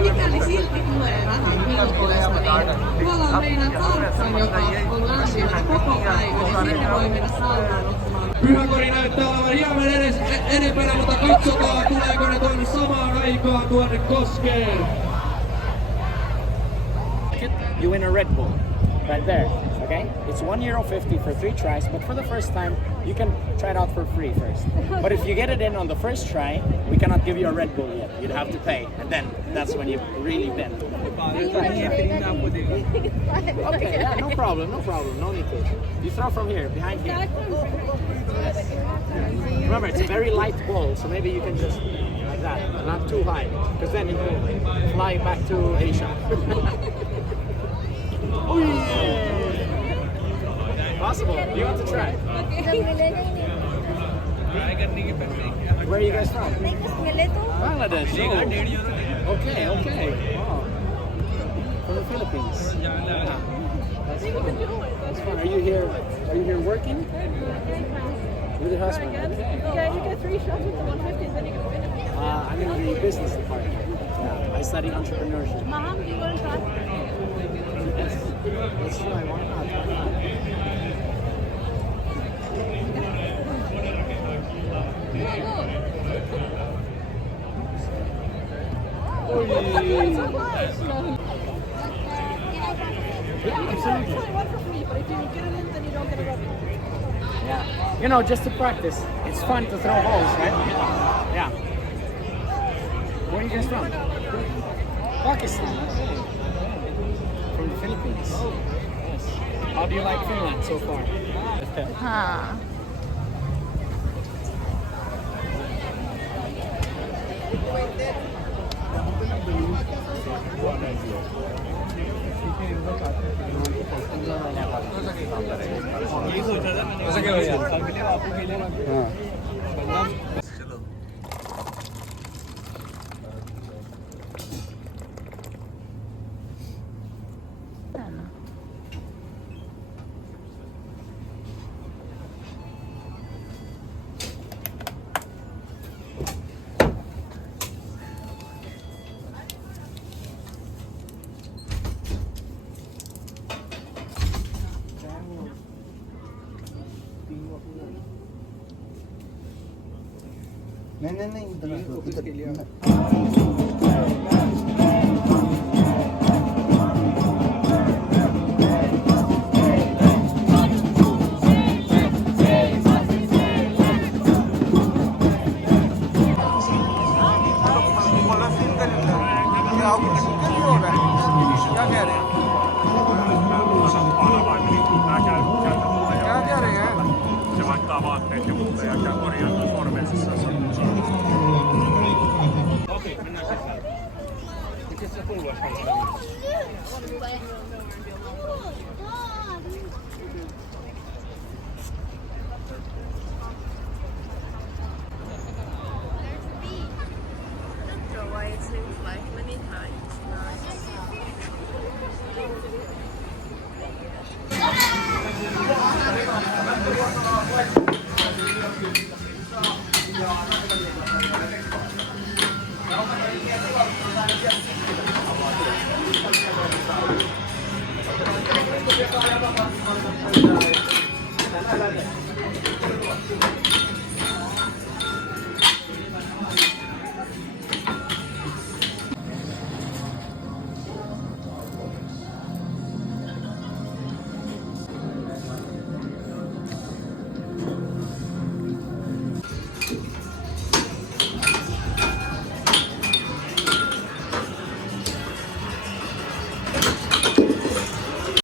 Mikäli silti tulee vähän vilkuista, niin tuolla on meidän tarkkaan, joka on lämpimänä koko päivä, niin sinne voi mennä saunaan ottamaan. Pyhäkori näyttää olevan hieman edempänä, mutta katsotaan, tuleeko ne tuonne samaan aikaan tuonne koskeen. You win a Red Bull right there, okay? It's €1.50 for 3 tries, but for the first time, you can try it out for free first. But if you get it in on the first try, we cannot give you a Red Bull yet. You'd have to pay, and then that's when you really win. Okay, yeah, no problem, no need to. You throw from here, behind here. Remember, it's a very light ball, so maybe you can just, like that, not too high, because then it will fly back to Asia. Oh, yeah. Possible. You want to try? Where are you guys from? Bangladesh. Oh. Okay. Wow. From the Philippines. Yeah. That's fun. Are you here working? With your husband? Okay. Yeah, you get 3 shots with the 150s, then you can win it. I'm in the business department. Yeah. I study entrepreneurship. Mom, do you want to try? Let's try. Why not? Yeah, absolutely. One for free, but if you get it in, then you don't get a Red Bull. Yeah. You know, just to practice. It's fun to throw balls, right? Yeah. Where are you guys from? Pakistan. From the Philippines. Yes. How do you like Finland so far? नहीं इधर Se vaihtaa vaatteet ja muuta ja käy korjaamaan Ormensissa. Okei, mennään sisään.